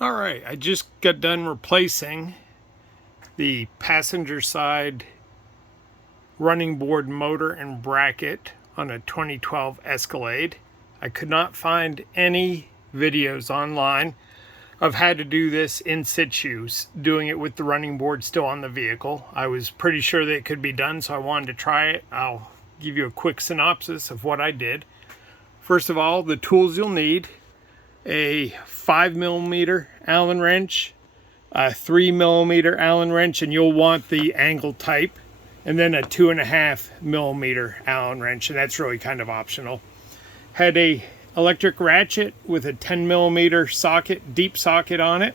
All right, I just got done replacing the passenger side running board motor and bracket on a 2012 Escalade. I could not find any videos online of how to do this in situ, doing it with the running board still on the vehicle. I was pretty sure that it could be done, so I wanted to try it. I'll give you a quick synopsis of what I did. First of all, the tools you'll need: a 5mm Allen wrench, a 3mm Allen wrench, and you'll want the angle type, and then a 2.5mm Allen wrench, and that's really kind of optional. Had a electric ratchet with a 10mm socket, deep socket on it.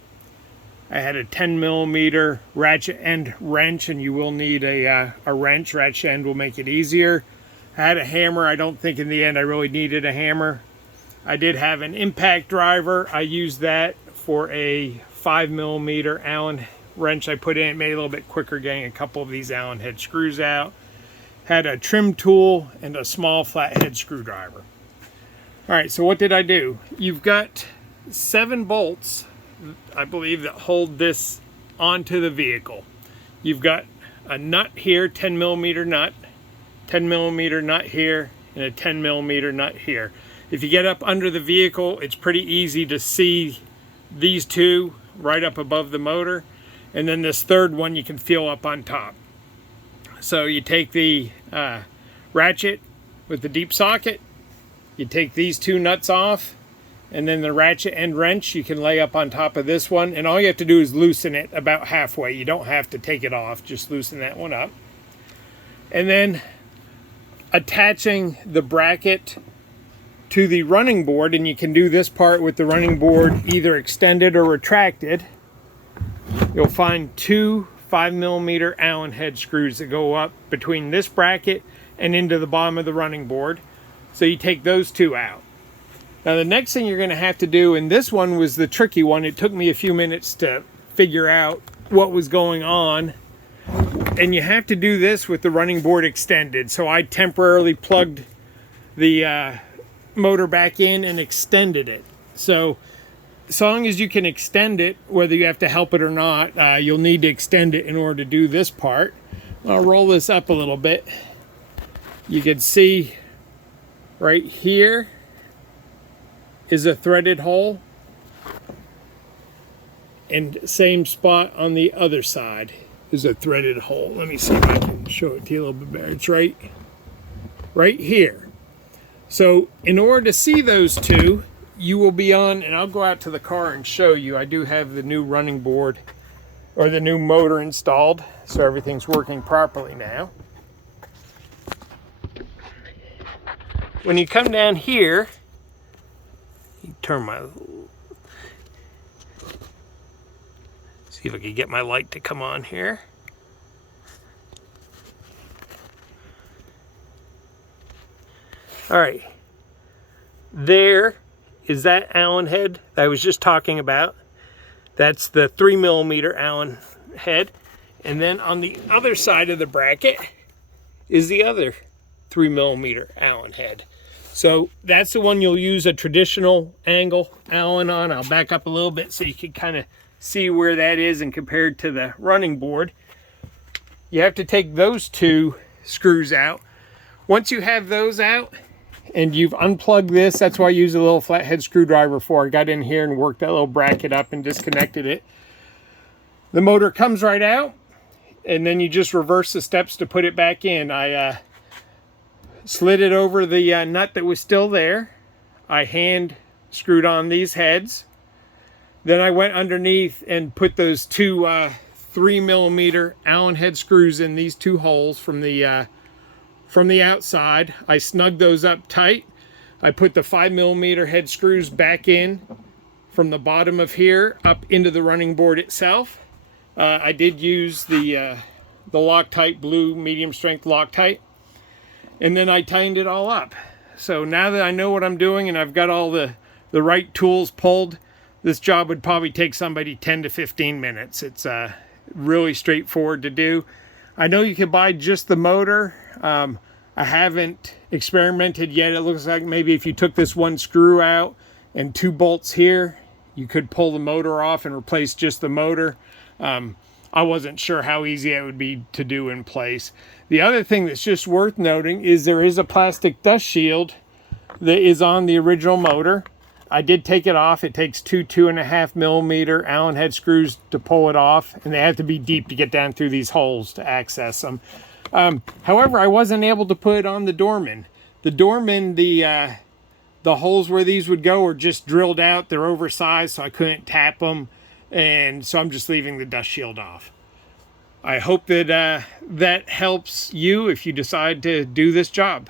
I had a 10mm ratchet end wrench, and you will need a wrench. Ratchet end will make it easier. I had a hammer. I don't think in the end I really needed a hammer. I did have an impact driver. I used that for a 5mm Allen wrench I put in. It made it a little bit quicker getting a couple of these Allen head screws out. Had a trim tool and a small flathead screwdriver. All right, so what did I do? You've got 7 bolts, I believe, that hold this onto the vehicle. You've got a nut here, 10mm nut, 10mm nut here, and a 10mm nut here. If you get up under the vehicle, it's pretty easy to see these two right up above the motor, and then this third one you can feel up on top. So you take the ratchet with the deep socket, you take these 2 nuts off, and then the ratchet end wrench you can lay up on top of this one, and all you have to do is loosen it about halfway. You don't have to take it off, just loosen that one up. And then attaching the bracket to the running board, and you can do this part with the running board either extended or retracted. You'll find 2 5mm Allen head screws that go up between this bracket and into the bottom of the running board. So you take those 2 out. Now the next thing you're going to have to do, and this one was the tricky one, it took me a few minutes to figure out what was going on, and you have to do this with the running board extended. So I temporarily plugged the motor back in and extended it. So as long as you can extend it, whether you have to help it or not, you'll need to extend it in order to do this part. I'll roll this up a little bit. You can see right here is a threaded hole, and same spot on the other side is a threaded hole. Let me see if I can show it to you a little bit better. It's right here. So in order to see those 2, you will be on, and I'll go out to the car and show you. I do have the new running board, or the new motor installed, so everything's working properly now. When you come down here, you turn my, see if I can get my light to come on here. All right, there is that Allen head that I was just talking about. That's the 3mm Allen head. And then on the other side of the bracket is the other 3mm Allen head. So that's the one you'll use a traditional angle Allen on. I'll back up a little bit so you can kind of see where that is and compared to the running board. You have to take those 2 screws out. Once you have those out, and you've unplugged this, that's why I use a little flathead screwdriver for. I got in here and worked that little bracket up and disconnected it. The motor comes right out, and then you just reverse the steps to put it back in. I slid it over the nut that was still there. I hand screwed on these heads. Then I went underneath and put those 2 3mm Allen head screws in these 2 holes from the outside. I snugged those up tight. I put the 5mm head screws back in from the bottom of here up into the running board itself. I did use the Loctite blue medium strength Loctite, and then I tightened it all up. So now that I know what I'm doing and I've got all the right tools pulled, this job would probably take somebody 10 to 15 minutes. It's really straightforward to do. I know you can buy just the motor. I haven't experimented yet. It looks like maybe if you took this 1 screw out and 2 bolts here, You could pull the motor off and replace just the motor. I wasn't sure how easy it would be to do in place. The other thing that's just worth noting is there is a plastic dust shield that is on the original motor. I did take it off. It takes two 2.5 millimeter Allen head screws to pull it off, and they have to be deep to get down through these holes to access them. However, I wasn't able to put it on the Dorman. The Dorman, the holes where these would go are just drilled out. They're oversized, so I couldn't tap them, and so I'm just leaving the dust shield off. I hope that that helps you if you decide to do this job.